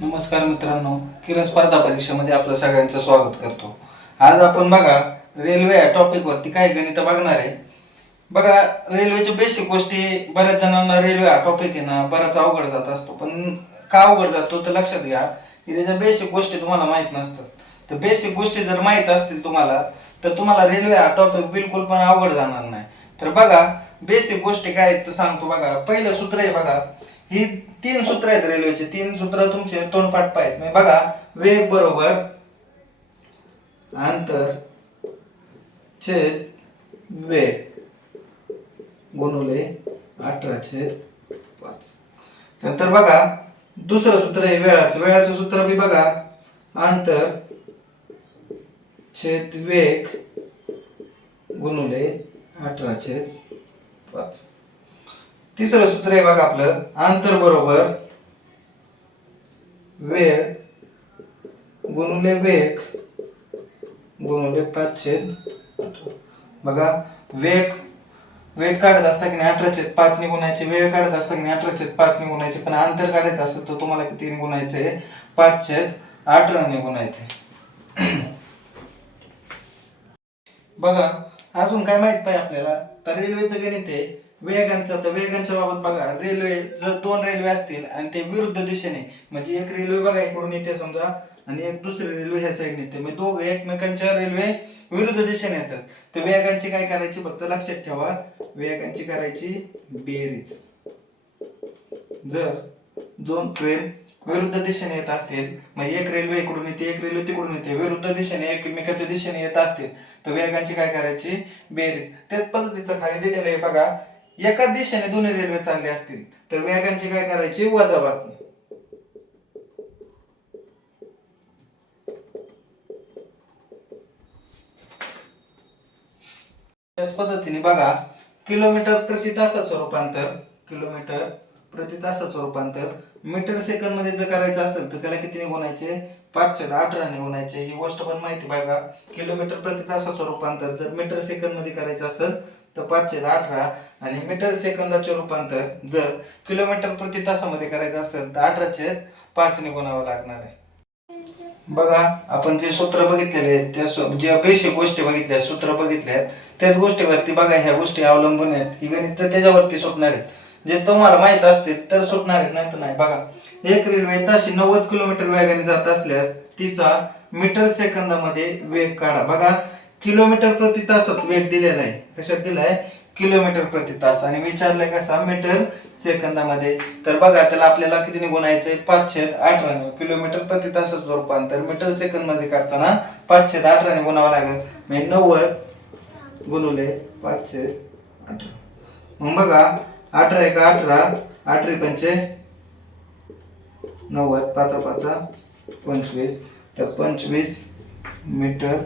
नमस्कार मित्रांनो किरण स्पर्धा परीक्षेमध्ये आपलं सगळ्यांचं स्वागत करतो. आज आपण बघा रेल्वे या टॉपिकवरती काय गणित बघणार आहे. बघा रेल्वेच्या बेसिक गोष्टी बऱ्याच जणांना रेल्वे हा टॉपिक आहे ना बराच अवघड जात असतो. पण का अवघड जातो तर लक्षात घ्या की त्याच्या बेसिक गोष्टी तुम्हाला माहीत नसतात. तर बेसिक गोष्टी जर माहीत असतील तुम्हाला तर तुम्हाला रेल्वे हा टॉपिक बिलकुल पण अवघड जाणार नाही. तर बघा बेसिक गोष्टी काय आहेत तर सांगतो बघा. पहिलं सूत्र आहे बघा. ही तीन सूत्र आहेत रेल्वेचे तीन सूत्र तुमचे तोंडपाठ पाहिजेत म्हणजे बघा वेग बरोबर अंतर छेद वेग गुणवले अठरा छेद पाच. त्यानंतर बघा दुसरं सूत्र आहे वेळाचं. वेळाचं सूत्र बी बघा. अंतर छेद वेग गुणवले अठराचे पाच. तिसरं सूत्र आहे बघा आपलं अंतर बरोबर वेळ गुणुले वेग गुणुले पाचशे. बघा वेग वेग काढत असता की नाही अठरा पाच गुणायचे वेळ काढत असता की नाही अठरा पाच गुणायचे पण अंतर काढायचं असेल तर तुम्हाला किती गुणायचे पाच छेद अठरा गुणायचे बघा अजून काय माहीत पाहिजे आपल्याला? तर रेल्वेचं गणित आहे. वेगांचं तर वेगांच्या बाबत बघा. रेल्वे जर दोन रेल्वे असतील आणि ते विरुद्ध दिशेने म्हणजे एक रेल्वे बघा इकडून येते समजा आणि एक दुसरी रेल्वे ह्या साईडने येते. म्हणजे दोघं एकमेकांच्या रेल्वे विरुद्ध दिशेने येतात. तर वेगांची काय करायची फक्त लक्षात ठेवा. वेगांची करायची बेरीज. जर दोन ट्रेन विरुद्ध दिशेने येत असतील मग एक रेल्वे इकडून येते एक रेल्वे तिकडून येते. विरुद्ध दिशेने एकमेकाच्या दिशेने येत असतील तर वेगांची काय करायची? बेरीज. त्याच पद्धतीचं खाली दिलेलं आहे बघा. एकाच दिशेने दोन्ही रेल्वे चालले असतील तर वेगांची काय करायची? वजाबाकी. त्याच पद्धतीने बघा किलोमीटर प्रति तासाचं रूपांतर किलोमीटर प्रति तासाचं रूपांतर मीटर सेकंदमध्ये जर करायचं असेल तर त्याला कितीने गुणायचे पाचशे अठराने गुणायचे ही गोष्ट पण माहिती बघा. किलोमीटर प्रति तासाचं रूपांतर जर मीटर सेकंदमध्ये करायचं असेल तर पाचशे अठरा आणि मीटर सेकंदाचे रूपांतर जर किलोमीटर प्रति तासामध्ये करायचं असेल तर अठराशे पाचने गुणावं लागणार आहे. बघा आपण जे सूत्र बघितलेले आहेत त्या ज्या बेसिक गोष्टी बघितल्या सूत्र बघितल्या आहेत त्याच गोष्टीवरती बघा ह्या गोष्टी अवलंबून आहेत. ही गणित त्याच्यावरती सुटणार आहेत. जे तुम्हाला माहीत असते तर सुटणार आहेत नाही तर नाही. बघा एक रेल्वे ताशी नव्वद किलोमीटर वेगाने जात असल्यास तिचा मीटर सेकंदामध्ये वेग काढा. बघा किलोमीटर प्रति तासात वेग दिलेला आहे. कशात दिलाय किलोमीटर प्रति तास. आणि विचारलंय कसा? मीटर सेकंदामध्ये. तर बघा त्याला आपल्याला किती गुणायचंय पाचशे अठराने. किलोमीटर प्रति तासाचं रूपांतर मीटर सेकंदमध्ये करताना पाचशे अठराने गुणावं लागेल. म्हणजे नव्वद गुणवले पाचशे अठरा. मग बघा अठरा एक अठरा अठरा पंचे नव्वद पाच पाच पंचवीस. तर पंचवीस मीटर